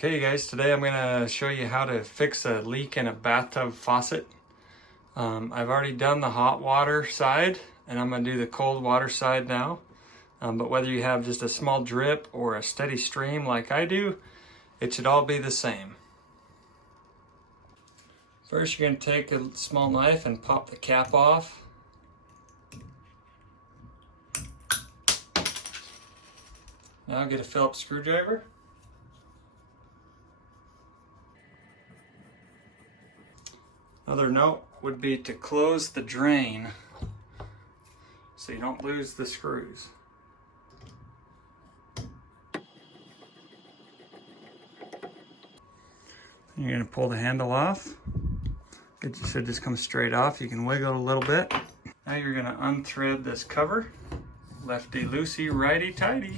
Okay guys, today I'm going to show you how to fix a leak in a bathtub faucet. I've already done the hot water side and I'm going to do the cold water side now. But whether you have just a small drip or a steady stream like I do, it should all be the same. First you're going to take a small knife and pop the cap off. Now get a Phillips screwdriver. Another note would be to close the drain so you don't lose the screws. You're going to pull the handle off. It should just come straight off. You can wiggle it a little bit. Now you're going to unthread this cover. Lefty loosey, righty tighty.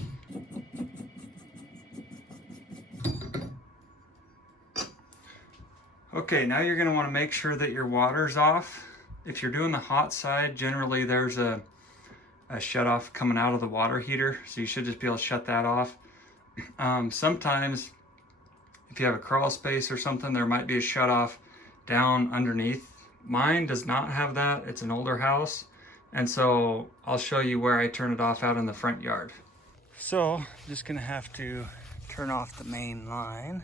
Okay, now you're going to want to make sure that your water's off. If you're doing the hot side, generally there's a shut-off coming out of the water heater, so you should just be able to shut that off. Sometimes, if you have a crawl space or something, there might be a shut-off down underneath. Mine does not have that. It's an older house, and so I'll show you where I turn it off out in the front yard. So, I'm just going to have to turn off the main line.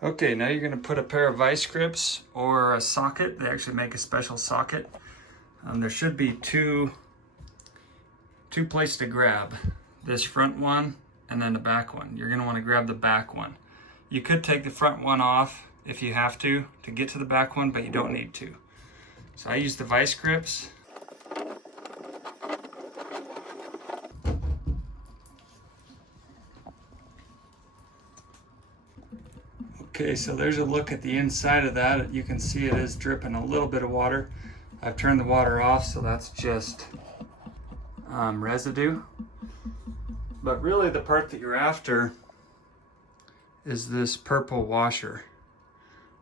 Okay, now you're going to put a pair of vice grips or a socket. They actually make a special socket. There should be two places to grab. This front one and then the back one. You're going to want to grab the back one. You could take the front one off if you have to get to the back one, but you don't need to. So I use the vice grips. Okay, so there's a look at the inside of that. You can see it is dripping a little bit of water. I've turned the water off, so that's just residue. But really the part that you're after is this purple washer.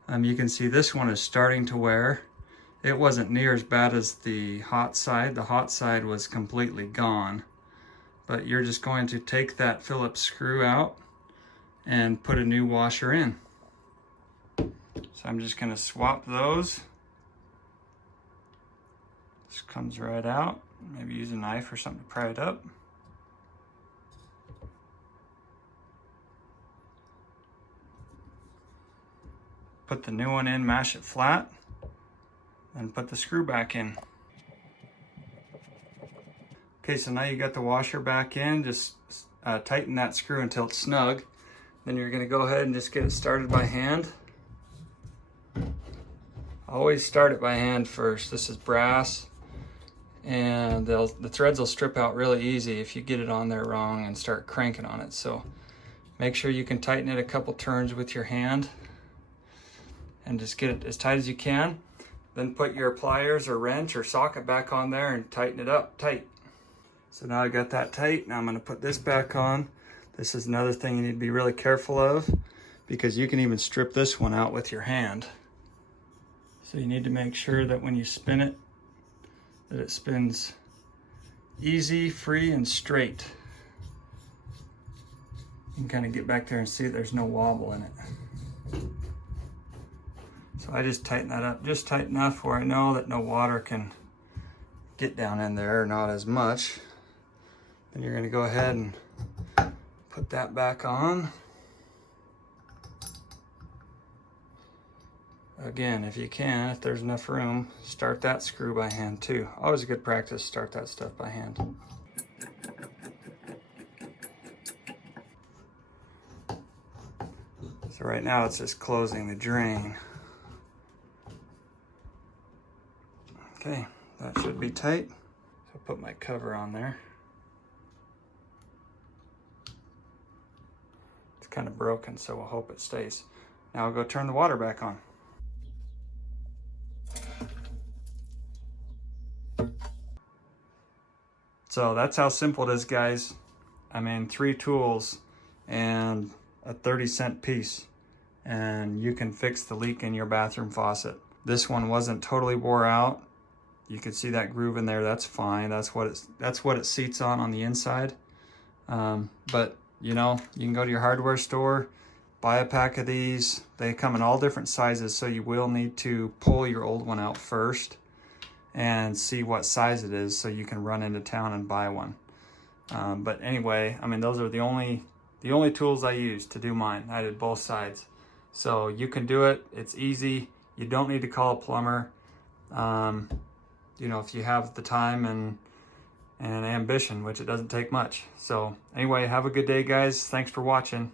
You can see this one is starting to wear. It wasn't near as bad as the hot side. The hot side was completely gone. But you're just going to take that Phillips screw out and put a new washer in. So I'm just going to swap those. This comes right out. Maybe use a knife or something to pry it up. Put the new one in, mash it flat, and put the screw back in. Okay, so now you got the washer back in. Just tighten that screw until it's snug. Then you're going to go ahead and just get it started by hand. Always start it by hand first. This is brass, and the threads will strip out really easy if you get it on there wrong and start cranking on it. So make sure you can tighten it a couple turns with your hand and just get it as tight as you can. Then put your pliers or wrench or socket back on there and tighten it up tight. So now I got that tight. Now I'm going to put this back on. This is another thing you need to be really careful of, because you can even strip this one out with your hand. So you need to make sure that when you spin it, that it spins easy, free, and straight. You can kind of get back there and see there's no wobble in it. So I just tighten that up just tight enough where I know that no water can get down in there, or not as much. Then you're going to go ahead and put that back on. Again, if you can, if there's enough room, start that screw by hand too. Always a good practice to start that stuff by hand. So right now it's just closing the drain. Okay, that should be tight. So I'll put my cover on there. It's kind of broken, so we'll hope it stays. Now I'll go turn the water back on. So that's how simple it is, guys. I mean, 3 tools and a 30-cent piece, and you can fix the leak in your bathroom faucet. This one wasn't totally wore out. You can see that groove in there. That's fine. That's what it seats on the inside. But you know, you can go to your hardware store, buy a pack of these. They come in all different sizes, so you will need to pull your old one out first and see what size it is, so you can run into town and buy one. But anyway, I mean, those are the only tools I used to do mine. I did both sides, so you can do it. It's easy. You don't need to call a plumber. You know, if you have the time and ambition, which it doesn't take much. So anyway, have a good day, guys. Thanks for watching.